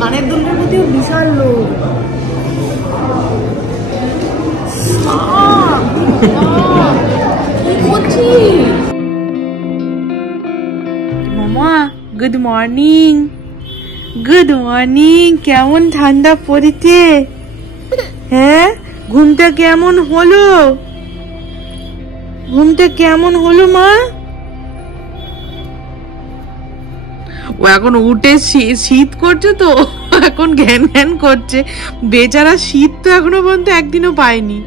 কানের দুলটার প্রতিও বিশাল লোক। কি করছিস মামা? Good morning. Good morning. কেমন ঠান্ডা পড়েছে? হ্যাঁ, ঘুমটা কেমন হলো? ঘুমটা কেমন হলো মা? ও এখন উঠে শীত করছে তো এখন ঘ্যান ঘ্যান করছে বেচারা। শীত তো এখনো পর্যন্ত একদিনও পায়নি,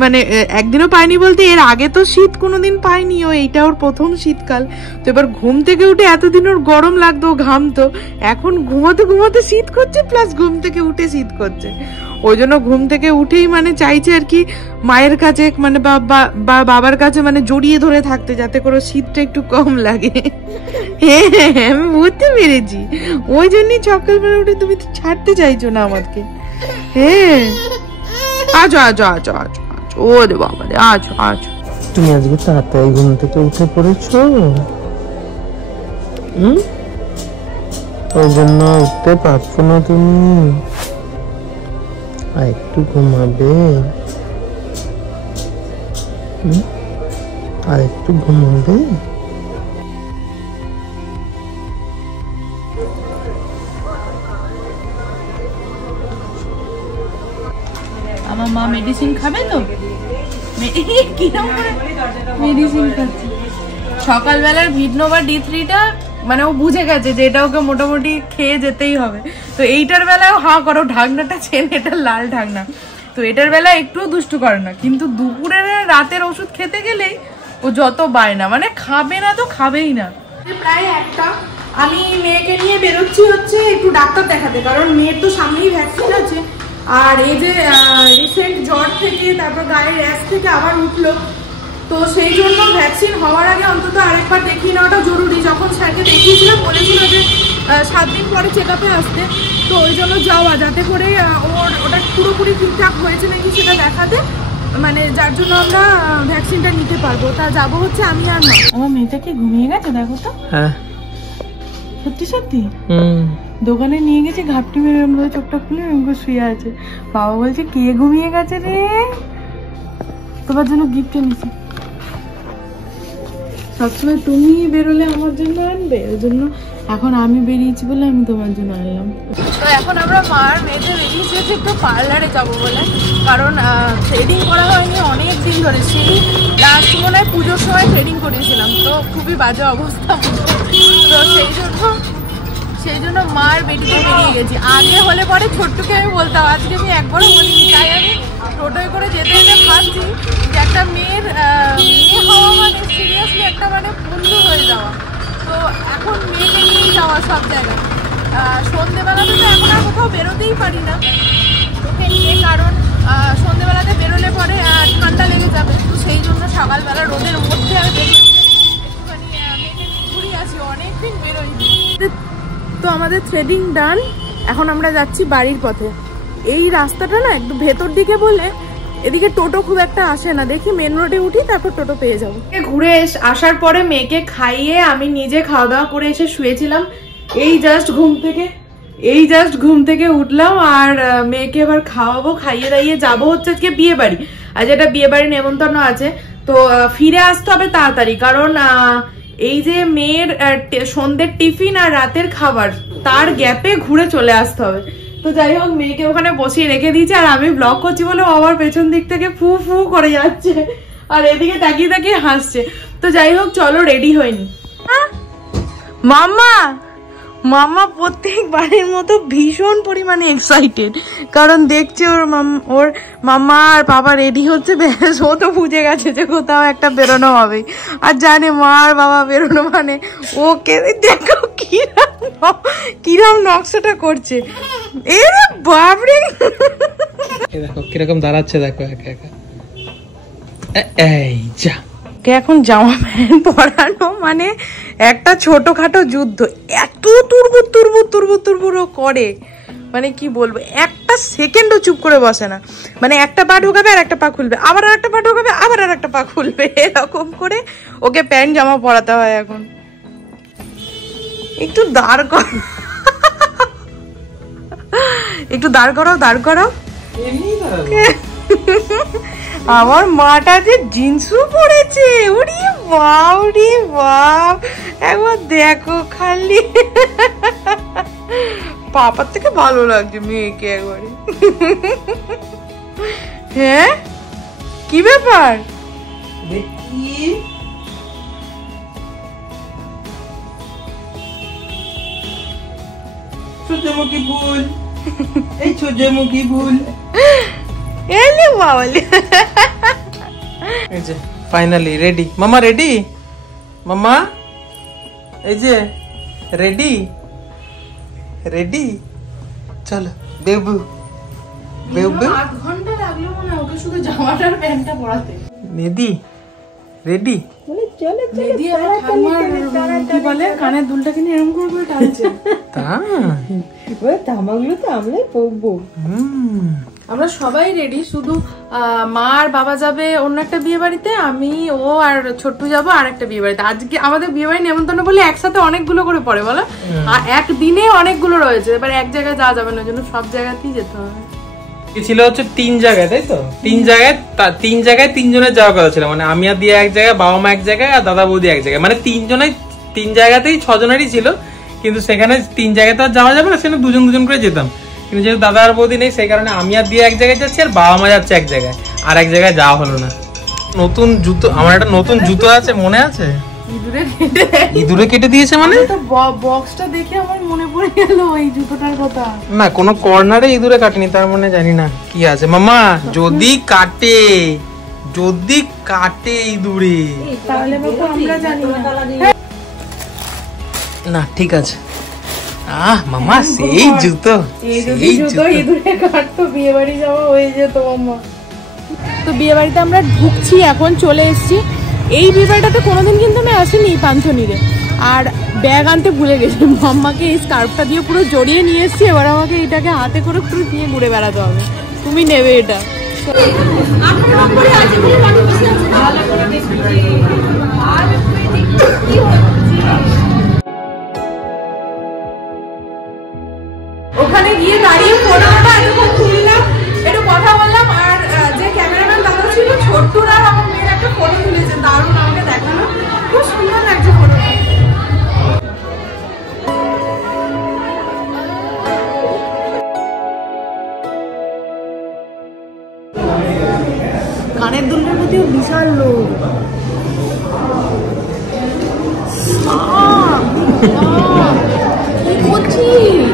মানে একদিনও পায়নি বলতে এর আগে তো শীত কোনোদিন পায়নি। ও এইটা ওর প্রথম শীতকাল। তো এবার ঘুম থেকে উঠে এতদিন ওর গরম লাগতো, ঘামতো, এখন ঘুমোতে ঘুমোতে শীত করছে প্লাস ঘুম থেকে উঠে শীত করছে। ওই জন্য ঘুম থেকে উঠেই মানে চাইছে আর কি মায়ের কাছে মানে বা বাবার কাছে মানে জড়িয়ে ধরে থাকতে, যাতে করে শীতটা একটু কম লাগে। হ্যাঁ আমি বুঝতে পেরেছি, ওই জন্যই সকালবেলা উঠে তুমি তো ছাড়তে চাইছো না আমাকে। হ্যাঁ আজো আজো আজো আজো আজো, ও রে বাবা রে, আজো আজো। তুমি আজকে তাড়াতাড়ি ঘুম থেকে উঠে পড়েছো? ওই জন্য উঠতে পারছো না তুমি? আর একটু ঘুমাবে, আর একটু ঘুমাবে। আমার মা মেডিসিন খাবে তো, কিরকম করে মেডিসিন খাচ্ছে। সকালবেলার ভিডনোভা D3টা মানে ও বুঝে গেছে যে এটা ওকে মোটামুটি খেয়ে যেতেই হবে। তো এইটার বেলায় হাঁ করো, ঢাকনাটা চেন, এটা লাল ঢাকনা। তো এটার বেলায় একটুও দুষ্টু করে না, কিন্তু দুপুরের রাতের ওষুধ খেতে গেলেই ও যত বায়না, মানে খাবে না তো খাবেই না। প্রায় একটা আমি মেয়েকে নিয়ে বেরোচ্ছি হচ্ছে একটু ডাক্তার দেখাতে, কারণ মেয়ের তো সামনেই ভ্যাকসিন আছে। আর এই যে রিসেন্ট জ্বর থেকে তারপর গায়ের র্যাশ থেকে আবার উঠলো, তো সেই জন্য ভ্যাকসিন হওয়ার আগে অন্তত আরেকবার দেখিয়ে নেওয়াটা জরুরি। যখন স্যারকে দেখিয়েছিলাম বলেছিল যে 7 দিন পরে চেক আপে আসতে, তো ওই জন্য যাওয়া, যাতে করে ওটা পুরোপুরি ঠিকঠাক হয়েছে নাকি সেটা দেখাতে, মানে যার জন্য আমরা ভ্যাকসিনটা নিতে পারবো। তা যাবো হচ্ছে আমি আর মা। আমার মেয়েটা কি ঘুমিয়ে গেছে দেখো তো। হ্যাঁ সত্যি সত্যি দোকানে নিয়ে গেছে, ঘাপটি মেরে চোখটা খুলে শুয়ে আছে। বাবা বলছে কে ঘুমিয়ে গেছে রে, তোমার জন্য গিফট এনেছি। সবসময় তুমি বেরোলে আমার জন্য আনবে, ওই জন্য এখন আমি বেরিয়েছি বলে আমি তোমার জন্য আনলাম। তো এখন আমরা মার মেয়েকে বেরিয়েছি একটু পার্লারে যাবো বলে, কারণ থ্রেডিং করা হয়নি অনেক দিন ধরে। সেই লাস্ট মনে হয় পুজোর সময় থ্রেডিং করেছিলাম, তো খুবই বাজে অবস্থা। তো সেই জন্য মার বেটিতে বেরিয়ে গেছি। আগে হলে পরে ছোট্টকে আমি বলতাম, আজকে আমি একবারও বলিনি। তাই আমি টোটোয় করে যেতে যেতে ভাবছি যে একটা মেয়ে হওয়া মানে সিরিয়াসলি একটা মানে বন্ধু হয়ে যাওয়া। তো এখন মেয়েকে নিয়ে যাওয়া সব জায়গায়। সন্ধেবেলাতে তো এখন আর কোথাও বেরোতেই পারি না ওকে নিয়ে, কারণ সন্ধেবেলাতে বেরোলে পরে ঠান্ডা লেগে যাবে। তো সেই জন্য সকালবেলা রোদের মধ্যে আমি দেখলাম একটুখানি মেয়েকে নিয়ে ঘুরে আসি, অনেকদিন বেরোইনি। তো আমাদের থ্রেডিং ডান, এখন আমরা যাচ্ছি বাড়ির পথে। এই রাস্তাটা না একটু ভেতর দিকে বলে এদিকে টোটো খুব একটা আসে না, দেখি মেন রোডে উঠি তারপর টোটো পেয়ে যাবো। ঘুরে আসার পরে মেয়েকে খাইয়ে আমি নিজে খাওয়া দাওয়া করে এসে শুয়েছিলাম। এই জাস্ট ঘুম থেকে উঠলাম, আর মেয়েকে এবার খাওয়াবো, খাইয়ে দাইয়ে যাবো হচ্ছে আজকে বিয়ে বাড়ি। আজ একটা বিয়ে বাড়ি নেমন্তন্ন আছে, তো ফিরে আসতে হবে তাড়াতাড়ি, কারণ এই যে মেয়ের সন্ধ্যের টিফিন আর রাতের খাবার তার গ্যাপে ঘুরে চলে আসতে হবে। তো যাই হোক মেয়েকে ওখানে বসিয়ে রেখে দিয়েছে, আর আমি ব্লগ করছি বলে আবার পেছন দিক থেকে ফু ফু করে যাচ্ছে আর এদিকে তাকিয়ে তাকিয়ে হাসছে। তো যাই হোক চলো রেডি হয়নি। মাম্মা মাম্মা প্রত্যেকবারের মতো ভীষণ পরিমাণে এক্সাইটেড, কারণ দেখছে ওর মাম্মা আর বাবা রেডি হচ্ছে। ব্যাস ও তো বুঝে গেছে যে কোথাও একটা বেরোনো হবে, আর জানে মা আর বাবা বেরোনো মানে ওকে দেখো কিরম নকশাটা করছে। এ বাপরে দেখো কিরকম দাঁড়াচ্ছে, দেখো একা একা। এই যা এখন জামা প্যান্ট পরানো মানে একটা ছোটখাটো যুদ্ধ। এত তুরবুর করে, মানে কি বলবো, একটা সেকেন্ডও চুপ করে বসে না। মানে একটা পা ঢোকাবে আর একটা পা খুলবে, আবার আর একটা পা ঢোকাবে আবার আর একটা পা খুলবে, এরকম করে ওকে প্যান্ট জামা পরাতে হয়। এখন একটু দাঁড় কর, একটু দাঁড় করাও, দাঁড় করাও। এমনি দাঁড়াবো। আমার মাটা যে জিন্সও পরেছে, ওরে বাপ রে বাপ, একবার দেখো খালি, পাপার থেকে ভালো লাগছে মেয়েকে একবারে। হ্যাঁ কি ব্যাপার দেখি সূর্যমুখী ফুল, এই সূর্যমুখী ফুল। এলে বাবালে, এই যে ফাইনালি রেডি। মামা রেডি? মামা এই যে রেডি রেডি, চলো বেবু বেবু। 8 ঘন্টা লাগলো মনে হয় ওকে শুধু জামাটার প্যান্টটা পরাতে। মেদি রেডি? মেদি আমার ঠাকুমার কি বলে কানের দুলটা কিনে এরকম করে করে টানছে। জামাগুলো তো আমরাই পরবো। আমরা সবাই রেডি, শুধু মা আর বাবা যাবে অন্য একটা বিয়ে বাড়িতে, আমি ও আর ছোট্টু যাবো আর একটা বিয়ে বাড়িতে। আজকে আমাদের বিয়ে বাড়ি নেমন্তন্ন বলে একসাথে অনেকগুলো করে পড়ে বলো, আর একদিনে অনেকগুলো রয়েছে, এবার এক জায়গায় যাওয়া যাবে না, ওই জন্য সব জায়গাতেই যেতে হবে। ছিল হচ্ছে 3 জায়গায়, তাই তো? 3 জায়গায় 3 জনের যাওয়ার কথা ছিল, মানে আমি আর দিয়ে এক জায়গায়, বাবা মা এক জায়গায়, আর দাদা বৌদি এক জায়গায়, মানে 3 জায়গাতেই 6 জনেরই ছিল। কিন্তু সেখানে 3 জায়গায় তো আর যাওয়া যাবে না, সেখানে 2 জন করে যেতাম। কিন্তু যেহেতু দাদা আর বৌদি নেই, সেই কারণে আমি আর দিয়ে এক জায়গায় যাচ্ছি, আর বাবা মা যাচ্ছে এক জায়গায়, আর এক জায়গায় যাওয়া হলো না। নতুন জুতো, আমার একটা নতুন জুতো আছে, মনে আছে? ইঁদুরে কেটে দিয়েছে মানে? বক্সটা দেখে আমার মনে পড়ে গেল ওই জুতোটার কথা। না, কোনো কর্নারে ইঁদুরে কাটেনি, তার মানে জানি না কি আছে। মামা যদি কাটে ইঁদুরে, তাহলে বাবা আমরা জানি না। না ঠিক আছে। মামা সেই জুতো, সেই জুতো ইঁদুরে কাটতো, বিয়ে বাড়ি যাওয়া হয়ে যেত মামা। তো বিয়ে বাড়িতে আমরা ঢুকছি, এখন চলে এসেছি। এই বিয়ে বাড়িটাতে কোনোদিন কিন্তু আমি আসিনি পান্থনিরে, আর ব্যাগ আনতে ভুলে গেছি। মাম্মাকে এই স্কার্ফটা দিয়ে পুরো জড়িয়ে নিয়ে এসেছি, এবার আমাকে এটাকে হাতে করে পুরো নিয়ে ঘুরে বেড়াতে হবে। তুমি নেবে এটা? ওখানে গিয়ে দাঁড়িয়ে ফটোটা এরকম তুললাম, একটু কথা বললাম, আর যে ক্যামেরাম্যান দাদা ছিল ছোট্টুর আর আমার মেয়ের একটা ফটো তুলেছে, দারুণ আমাকে দেখানো, খুব সুন্দর লাগছে ফটোটা। কানের দুলটার প্রতিও বিশাল লোক। কি করছিস?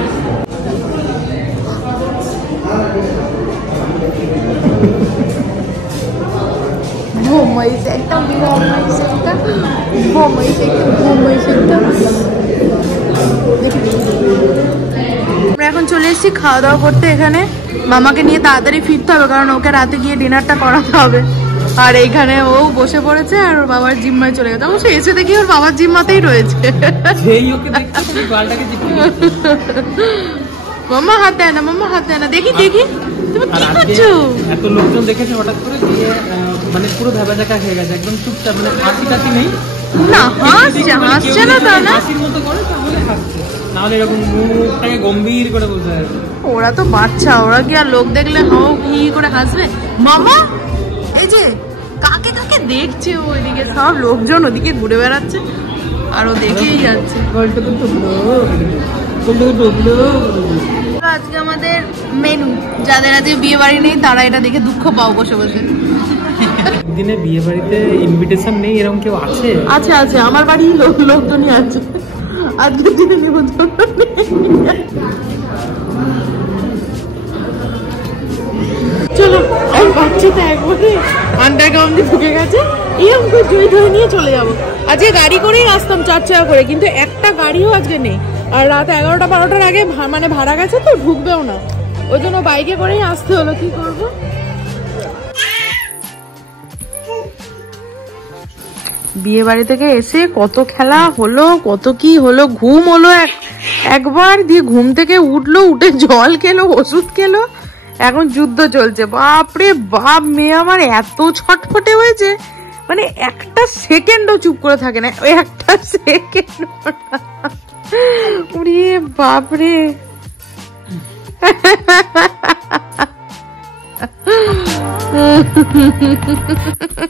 আমরা এখন চলে এসেছি খাওয়া দাওয়া করতে এখানে। মামাকে নিয়ে তাড়াতাড়ি ফিরতে হবে, কারণ ওকে রাতে গিয়ে ডিনারটা করাতে হবে। আর এইখানে ও বসে পড়েছে, আর ওর বাবার জিম্মায় চলে গেছে। অবশ্য এসে দেখি ওর বাবার জিম্মাতেই রয়েছে। মাম্মা হাত দেয় না, মাম্মা হাত দেয় না। দেখি দেখি তুমি কি করছো? এত লোকজন দেখেছে হঠাৎ করে, মানে পুরো ভেবাজাকা হয়ে গেছে, একদম চুপচাপ, মানে হাসি টাসি নেই। না হাসছে না, তা না হাসির মতো করে তাহলে হাসছে, নাহলে এরকম মুখটাকে গম্ভীর করে বলতে হয়। ওরা তো বাচ্চা, ওরা কি আর লোক দেখলে হাও কি করে হাসবে? মামা এই যে কাকে কাকে দেখছে, ওইদিকে সব লোকজন ওদিকে ঘুরে বেড়াচ্ছে, আর ও দেখেই যাচ্ছে। আজকে আমাদের মেনু, যাদের আজকে বিয়ে বাড়ি নেই তারা এটা দেখে দুঃখ পাও বসে বসে। দিনে বিয়ে বাড়িতে ইনভিটেশন নেই, এরকম কেউ আছে? আছে আছে, আমার বাড়ি লোকজনই আছে, আজকে দিনে নিমন্ত্রণ নেই। চলো, আর বাচ্চাটা একবারে আন্ডারগ্রাউন্ডে ঢুকে গেছে, এরকম করে জয় ধরে নিয়ে চলে যাবো। আজকে গাড়ি করেই আসতাম 4 চাকা করে, কিন্তু একটা গাড়িও আজকে নেই। আর রাত 11টা-12টার আগে মানে ভাড়া গেছে তো, ঢুকবেও না, ওই জন্য বাইকে করেই আসতে হলো। কি করবো? বিয়ে বাড়ি থেকে এসে কত খেলা হলো, কত কি হলো, ঘুম হলো একবার, দিয়ে ঘুম থেকে উঠলো, উঠে জল খেলো, ওষুধ খেলো, এখন যুদ্ধ চলছে। বাপরে বাপ, মেয়ে আমার এত ছটফটে হয়েছে, মানে একটা সেকেন্ডও চুপ করে থাকে না, ওই একটা সেকেন্ড। বাপরে Ha ha ha ha.